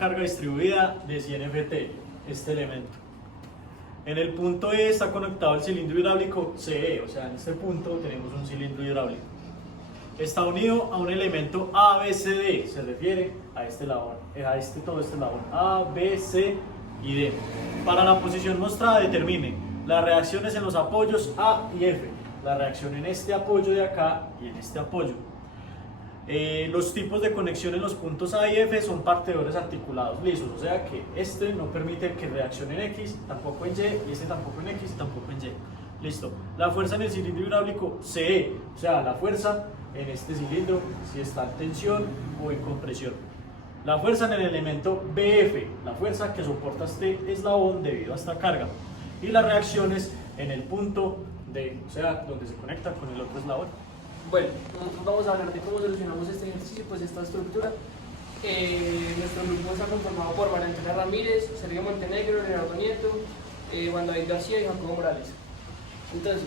carga distribuida de 100 Ft, este elemento. En el punto E está conectado el cilindro hidráulico CE, o sea, en este punto tenemos un cilindro hidráulico. Está unido a un elemento ABCD, se refiere a este eslabón, todo este eslabón, A, B, C y D. Para la posición mostrada determine las reacciones en los apoyos A y F, la reacción en este apoyo de acá y en este apoyo. Los tipos de conexión en los puntos A y F son partedores articulados lisos, o sea que este no permite que reaccione en X, tampoco en Y, y este tampoco en X, tampoco en Y. Listo. La fuerza en el cilindro hidráulico CE, o sea, la fuerza en este cilindro si está en tensión o en compresión. La fuerza en el elemento BF, la fuerza que soporta este eslabón debido a esta carga. Y las reacciones en el punto D, o sea, donde se conecta con el otro eslabón. Bueno, nosotros vamos a hablar de cómo solucionamos este ejercicio, pues esta estructura. Nuestro grupo está conformado por Valentina Ramírez, Sergio Montenegro, Leonardo Nieto, Juan David García y Jacobo Morales. Entonces,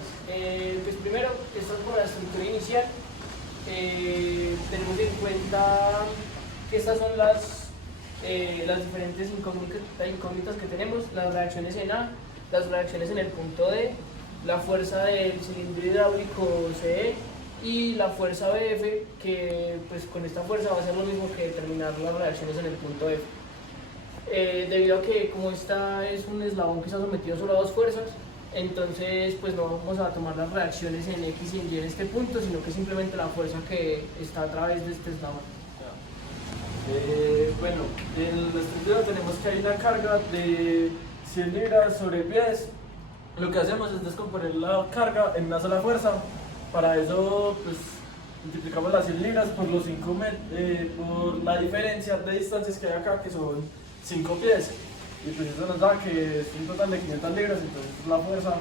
pues primero, esta es como la estructura inicial. Tenemos en cuenta que estas son las diferentes incógnitas que tenemos, las reacciones en A, las reacciones en el punto D, la fuerza del cilindro hidráulico CE y la fuerza BF, que pues con esta fuerza va a ser lo mismo que determinar las reacciones en el punto F. Debido a que como esta es un eslabón que está sometido solo a dos fuerzas, entonces pues no vamos a tomar las reacciones en X y en Y en este punto, sino que simplemente la fuerza que está a través de este eslabón. Bueno, en la estructura tenemos que hay una carga de 100 libras sobre pies. Lo que hacemos es descomponer la carga en una sola fuerza. Para eso pues multiplicamos las 100 libras por los 5 por la diferencia de distancias que hay acá, que son 5 pies. Y pues eso nos da que es un total de 500 libras, entonces la fuerza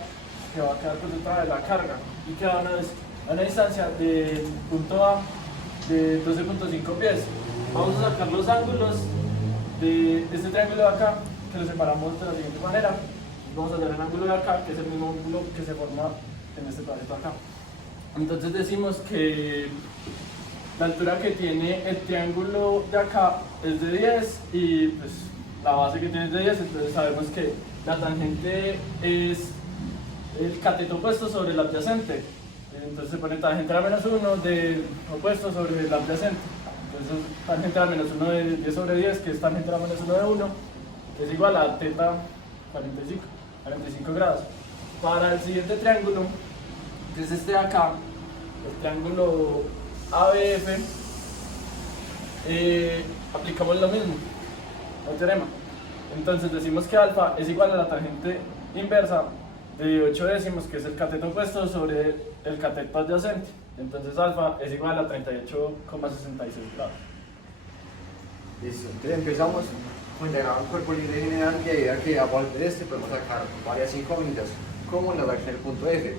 que va a quedar por detrás de la carga. Y queda a una distancia del punto A de 12.5 pies. Vamos a sacar los ángulos de este triángulo de acá, que lo separamos de la siguiente manera. Vamos a hacer el ángulo de acá, que es el mismo ángulo que se forma en este pedacito acá. Entonces decimos que la altura que tiene el triángulo de acá es de 10 y pues la base que tiene es de 10, entonces sabemos que la tangente es el cateto opuesto sobre el adyacente. Entonces se pone tangente a menos 1 del opuesto sobre el adyacente. Entonces tangente a menos 1 de 10 sobre 10, que es tangente a menos 1 de 1, es igual a teta 45 grados. Para el siguiente triángulo, que es este de acá, el triángulo ABF, aplicamos lo mismo, el teorema. Entonces decimos que alfa es igual a la tangente inversa de 8 décimos, que es el cateto opuesto sobre el cateto adyacente. Entonces alfa es igual a 38,66 grados. Listo, entonces empezamos con el diagrama del cuerpo libre general y a medida que a partir de este podemos sacar varias incógnitas, como la reacción del punto F.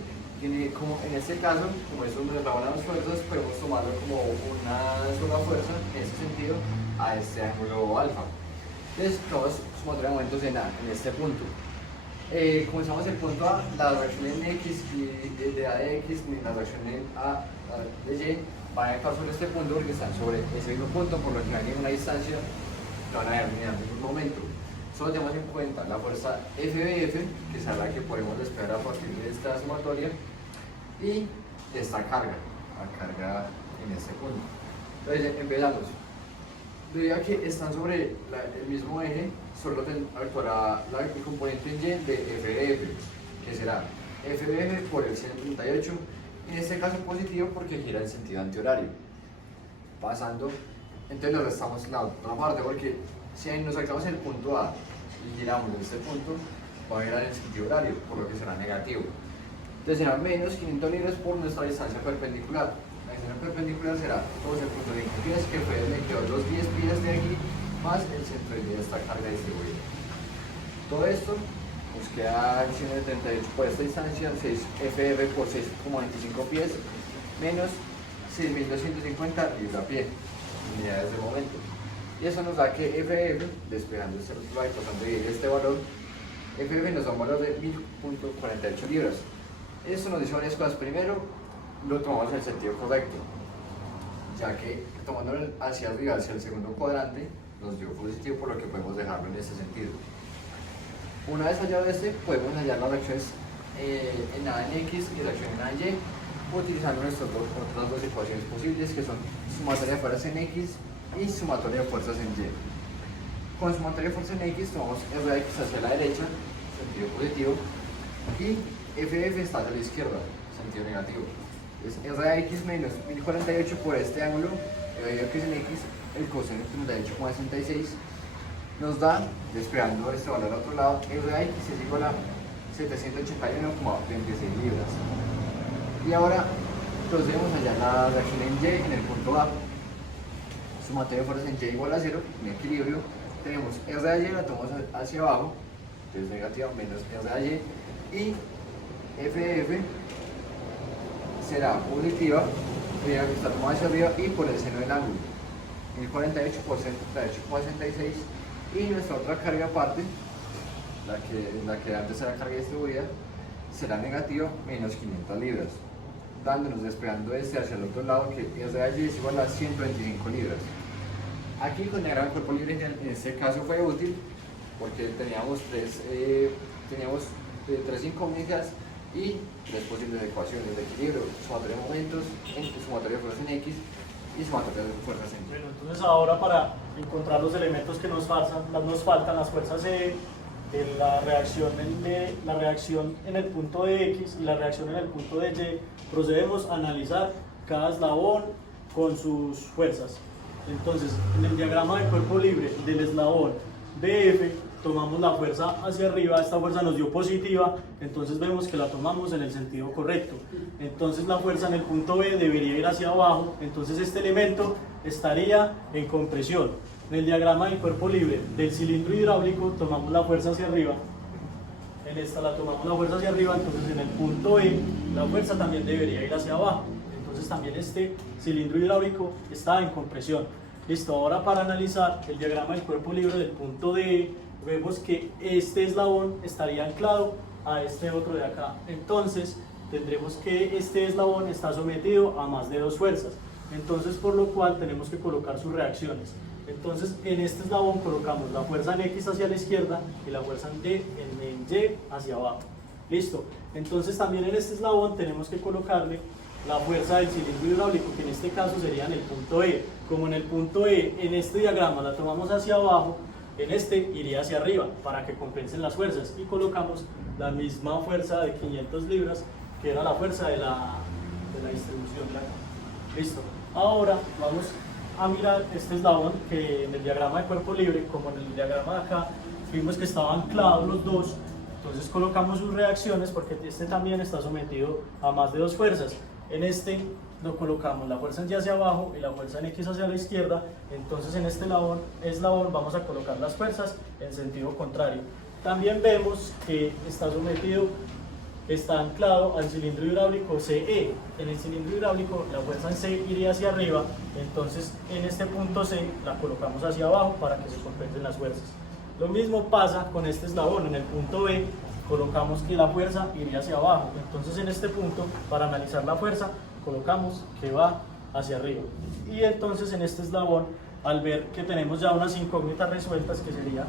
Como en este caso, como es donde nos lavan las fuerzas, podemos tomarlo como una sola fuerza, en este sentido, a este ángulo alfa. Entonces, vamos a sumar momentos en A, en este punto. Comenzamos el punto A, la reacción en X de A de X ni la reacción en A de Y van a estar sobre este punto porque están sobre ese mismo punto, por lo que no hay ninguna distancia, no van a haber ni en ningún momento. Solo tenemos en cuenta la fuerza FBF, que es la que podemos despegar a partir de esta sumatoria, y esta carga, la carga en este punto. Entonces empezamos. Debido a que están sobre el mismo eje, solo actuará el componente en Y de FBF, que será FBF por el 138, en este caso positivo porque gira en sentido antihorario. Pasando, entonces le restamos la otra parte, porque si nos sacamos el punto A y giramos en este punto, va a girar en sentido horario, por lo que será negativo. Entonces será menos 500 libras por nuestra distancia perpendicular. La distancia perpendicular será 12.5 pies, que fue me quedó los 10 pies de aquí, más el centro de esta carga distribuida. Todo esto nos queda 178 por esta distancia, 6 FF por 6,25 pies, menos 6.250 libras a pie, unidades de momento. Y eso nos da que FF, despegando este lado y pasando de este valor, FF nos da un valor de 1000.48 libras. Esto nos dice varias cosas. Primero, lo tomamos en el sentido correcto, ya que tomándolo hacia arriba, hacia el segundo cuadrante, nos dio positivo, por lo que podemos dejarlo en este sentido. Una vez hallado este, podemos hallar las reacciones en A en X y reacción en A en Y, utilizando otras dos ecuaciones posibles, que son sumatoria de fuerzas en X y sumatoria de fuerzas en Y. Con sumatoria de fuerzas en X tomamos f de X hacia la derecha, sentido positivo, y f de F está hacia la izquierda, sentido negativo. Entonces r de X menos 1048 por este ángulo, f de X en X, el coseno de 38,66, nos da, despegando este valor al otro lado, f de X es igual a 781,26 libras. Y ahora procedemos a hallar la reacción en Y en el punto A. Sumatoria de fuerzas en Y igual a 0, en equilibrio. Tenemos R de Y, la tomamos hacia abajo, entonces negativa menos R de Y, y F de F será positiva, que está tomada hacia arriba, y por el seno del ángulo. 1048 por 38,66, y nuestra otra carga aparte, la que antes era carga distribuida, será negativa menos 500 libras, dándonos, despegando este hacia el otro lado, que R de Y es igual a 125 libras. Aquí con el cuerpo libre en este caso fue útil porque teníamos tres incógnitas y tres posibles ecuaciones de equilibrio: sumatoria de momentos, sumatoria de fuerzas en X y sumatoria de fuerzas en Y. Bueno, entonces ahora para encontrar los elementos que nos faltan las fuerzas la reacción en el punto de X y la reacción en el punto de Y, procedemos a analizar cada eslabón con sus fuerzas. Entonces, en el diagrama de cuerpo libre del eslabón BF, tomamos la fuerza hacia arriba, esta fuerza nos dio positiva, entonces vemos que la tomamos en el sentido correcto. Entonces la fuerza en el punto B debería ir hacia abajo, entonces este elemento estaría en compresión. En el diagrama de cuerpo libre del cilindro hidráulico, tomamos la fuerza hacia arriba, en esta la tomamos la fuerza hacia arriba, entonces en el punto E la fuerza también debería ir hacia abajo. Entonces también este cilindro hidráulico está en compresión. Listo, ahora para analizar el diagrama del cuerpo libre del punto D, vemos que este eslabón estaría anclado a este otro de acá. Entonces tendremos que este eslabón está sometido a más de dos fuerzas. Entonces por lo cual tenemos que colocar sus reacciones. Entonces en este eslabón colocamos la fuerza en X hacia la izquierda y la fuerza en Y hacia abajo. Listo, entonces también en este eslabón tenemos que colocarle la fuerza del cilindro hidráulico, que en este caso sería en el punto E. Como en el punto E, en este diagrama la tomamos hacia abajo, en este iría hacia arriba para que compensen las fuerzas, y colocamos la misma fuerza de 500 libras que era la fuerza de la distribución de acá. Listo, ahora vamos a mirar este eslabón que en el diagrama de cuerpo libre, como en el diagrama de acá, vimos que estaban anclados los dos. Entonces colocamos sus reacciones porque este también está sometido a más de dos fuerzas. En este lo colocamos la fuerza en Y hacia abajo y la fuerza en X hacia la izquierda. Entonces en este eslabón vamos a colocar las fuerzas en sentido contrario. También vemos que está anclado al cilindro hidráulico CE. En el cilindro hidráulico la fuerza en C iría hacia arriba, entonces en este punto C la colocamos hacia abajo para que se compensen las fuerzas. Lo mismo pasa con este eslabón. En el punto B colocamos que la fuerza iría hacia abajo, entonces en este punto, para analizar la fuerza, colocamos que va hacia arriba. Y entonces en este eslabón, al ver que tenemos ya unas incógnitas resueltas, que sería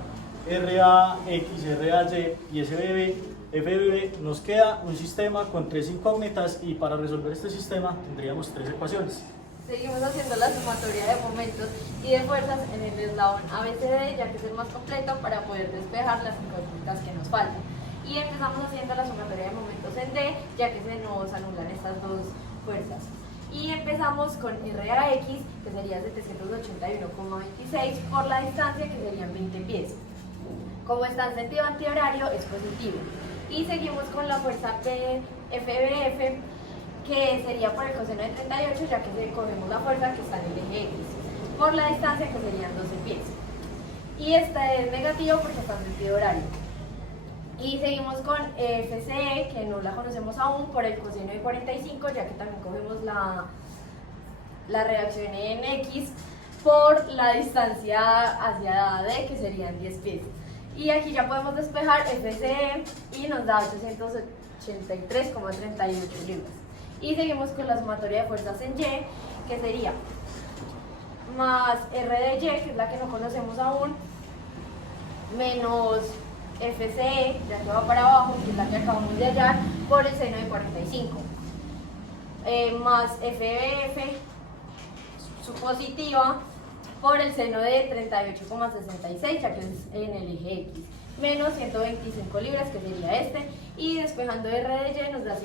RAX, RAY y FBB, nos queda un sistema con tres incógnitas, y para resolver este sistema tendríamos tres ecuaciones. Seguimos haciendo la sumatoria de momentos y de fuerzas en el eslabón ABCD, ya que es el más completo para poder despejar las incógnitas que nos faltan. Y empezamos haciendo la sumatoria de momentos en D, ya que se nos anulan estas dos fuerzas. Y empezamos con RAX, que sería 781,26 por la distancia, que serían 20 pies. Como está en sentido antihorario, es positivo. Y seguimos con la fuerza FBF, que sería por el coseno de 38, ya que cogemos la fuerza que está en el eje X, por la distancia, que serían 12 pies. Y esta es negativo porque está en sentido horario. Y seguimos con FCE, que no la conocemos aún, por el coseno de 45, ya que también cogemos la reacción en X por la distancia hacia D, que serían 10 pies. Y aquí ya podemos despejar FCE y nos da 883,38 libras. Y seguimos con la sumatoria de fuerzas en Y, que sería más R de Y, que es la que no conocemos aún, menos FCE, ya que va para abajo, que es la que acabamos de hallar, por el seno de 45. Más FBF, su positiva, por el seno de 38,66, ya que es en el eje X, menos 125 libras, que sería este, y despejando R de Y nos da 118,71.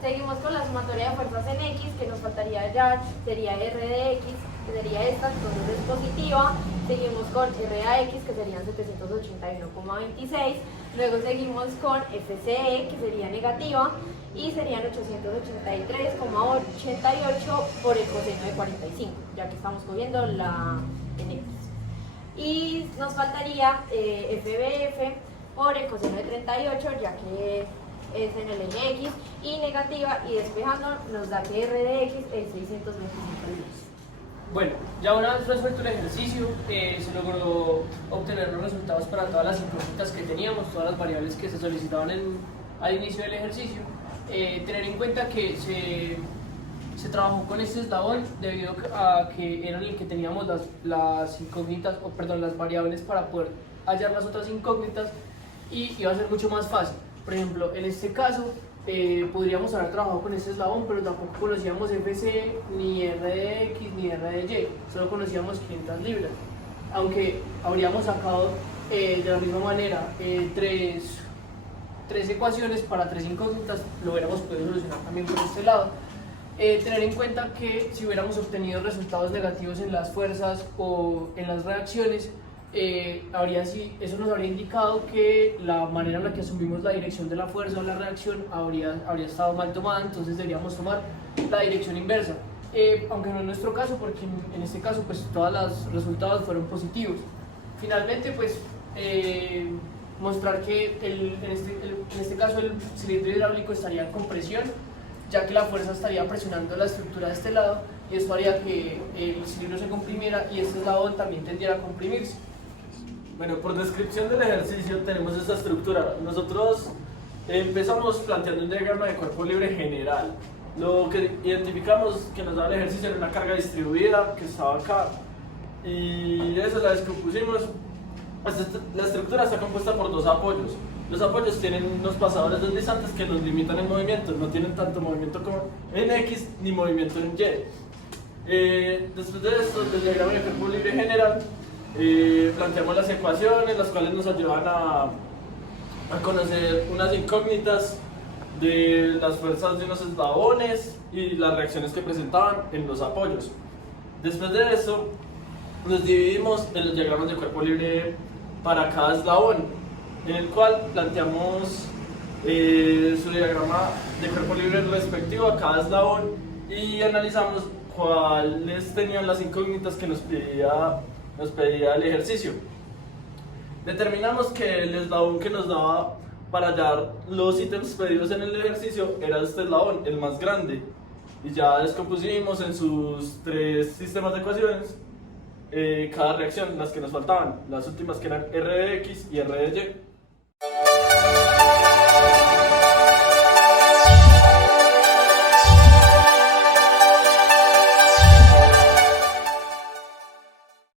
Seguimos con la sumatoria de fuerzas en X, que nos faltaría hallar, sería R de X, que sería esta, entonces es positiva. Seguimos con RAX, que serían 781,26. Luego seguimos con FCE, que sería negativa, y serían 883,88 por el coseno de 45, ya que estamos cogiendo la en X. Y nos faltaría FBF por el coseno de 38, ya que es en el eje X, y negativa, y despejando nos da que R de X es 625 libras. Bueno, ya una vez resuelto el ejercicio, se logró obtener los resultados para todas las incógnitas que teníamos, todas las variables que se solicitaban al inicio del ejercicio. Tener en cuenta que se trabajó con este eslabón debido a que era en el que teníamos las incógnitas, o perdón, las variables para poder hallar las otras incógnitas, y iba a ser mucho más fácil. Por ejemplo, en este caso, podríamos haber trabajado con este eslabón, pero tampoco conocíamos FC, ni R de X, ni R de Y, solo conocíamos 500 libras. Aunque habríamos sacado de la misma manera tres ecuaciones para tres incógnitas, lo hubiéramos podido solucionar también por este lado. Tener en cuenta que si hubiéramos obtenido resultados negativos en las fuerzas o en las reacciones, eso nos habría indicado que la manera en la que asumimos la dirección de la fuerza o la reacción habría estado mal tomada, entonces deberíamos tomar la dirección inversa. Aunque no es nuestro caso, porque en este caso pues todos los resultados fueron positivos. Finalmente pues mostrar que en este caso el cilindro hidráulico estaría en compresión, ya que la fuerza estaría presionando la estructura de este lado, y esto haría que el cilindro se comprimiera y este lado también tendiera a comprimirse. Bueno, por descripción del ejercicio tenemos esta estructura. Nosotros empezamos planteando un diagrama de cuerpo libre general. Lo que identificamos que nos daba el ejercicio era una carga distribuida que estaba acá, y esa la descompusimos. La estructura está compuesta por dos apoyos. Los apoyos tienen unos pasadores deslizantes que nos limitan el movimiento, no tienen tanto movimiento como en X ni movimiento en Y. Después de esto, del diagrama de cuerpo libre general, planteamos las ecuaciones, las cuales nos ayudan a conocer unas incógnitas de las fuerzas de unos eslabones y las reacciones que presentaban en los apoyos. Después de eso, nos dividimos en los diagramas de cuerpo libre para cada eslabón, en el cual planteamos su diagrama de cuerpo libre respectivo a cada eslabón y analizamos cuáles tenían las incógnitas que nos pedía el ejercicio. Determinamos que el eslabón que nos daba para hallar los ítems pedidos en el ejercicio era este eslabón, el más grande, y ya descompusimos en sus tres sistemas de ecuaciones cada reacción, las que nos faltaban, las últimas que eran R de X y R de Y.